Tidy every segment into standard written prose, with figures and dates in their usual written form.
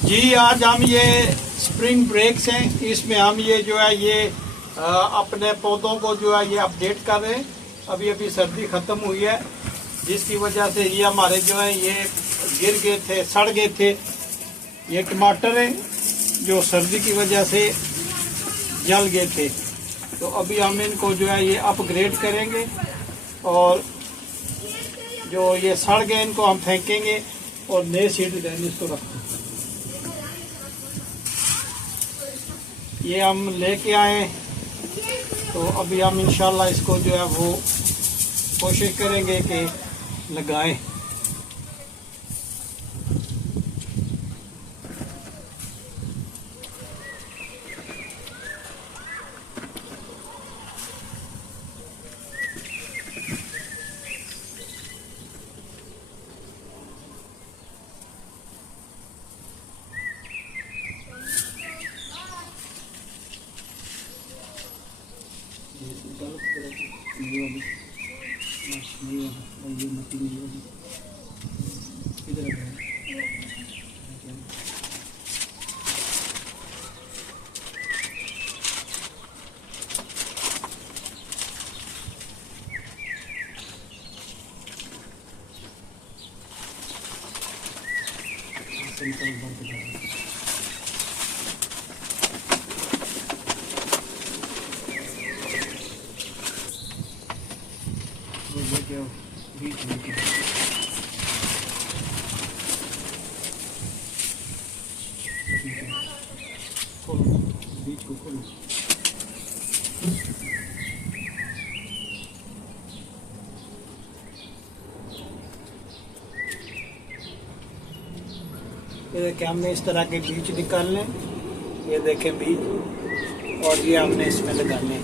जी आज हम ये स्प्रिंग ब्रेक्स हैं, इसमें हम ये जो है ये अपने पौधों को जो है ये अपडेट कर रहे हैं। अभी अभी सर्दी ख़त्म हुई है, जिसकी वजह से ये हमारे जो है ये गिर गए थे, सड़ गए थे। ये टमाटर हैं जो सर्दी की वजह से जल गए थे, तो अभी हम इनको जो है ये अपग्रेड करेंगे और जो ये सड़ गए इनको हम फेंकेंगे और नए सीड इसको रखेंगे। ये हम लेके आए, तो अभी हम इंशाल्लाह इसको जो है वो कोशिश करेंगे कि लगाएं। बीच को खोलो। ये देखिए हमने इस तरह के बीज निकालने, ये देखें बीज, और ये हमने इसमें लगाने।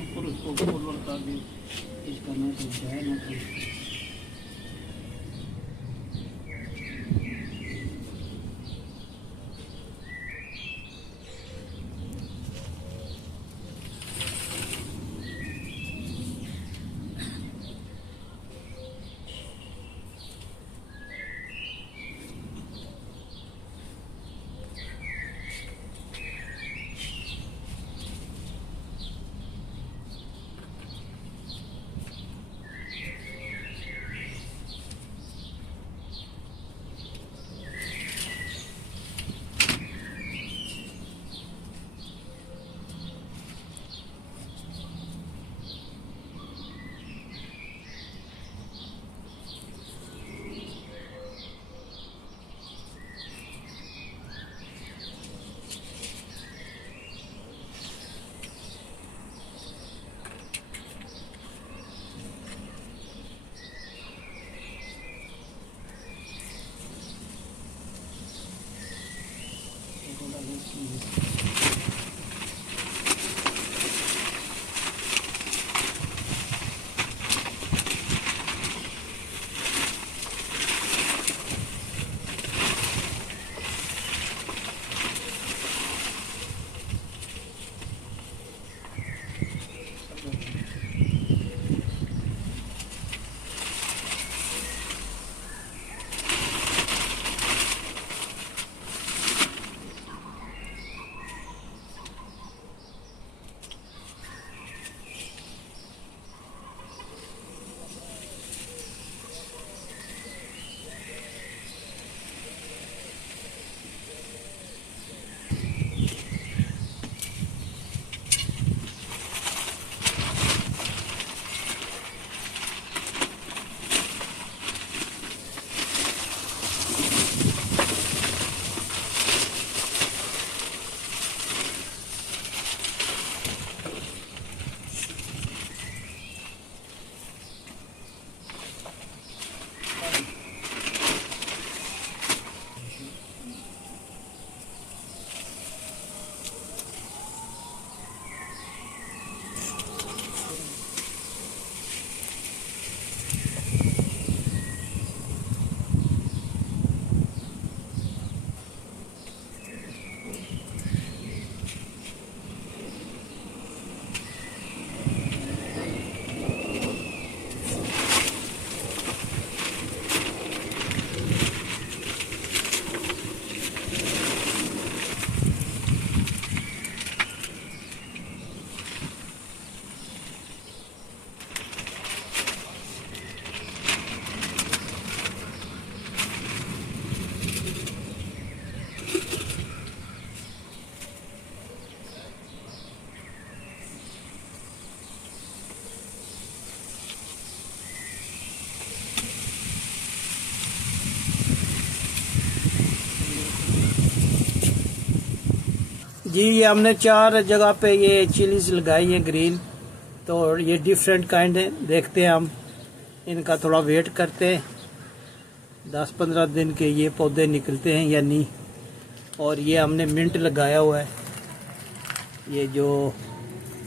ऊपर उसको फॉरवर्ड कर दी, इसका ना तो जाए ना तो जी ये हमने 4 जगह पे ये चिलीज लगाई है ग्रीन, तो ये डिफरेंट काइंड है। देखते हैं हम इनका थोड़ा वेट करते हैं 10-15 दिन के ये पौधे निकलते हैं या नहीं। और ये हमने मिंट लगाया हुआ है, ये जो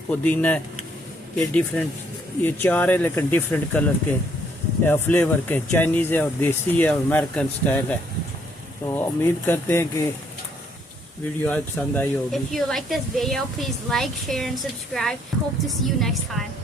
पुदीना है ये डिफरेंट, ये 4 है लेकिन डिफरेंट कलर के फ्लेवर के, चाइनीज़ है और देसी है और अमेरिकन स्टाइल है। तो उम्मीद करते हैं कि वीडियो आज पसंद आई होगी। If you like this video, please like, share, and subscribe. Hope to see you next time.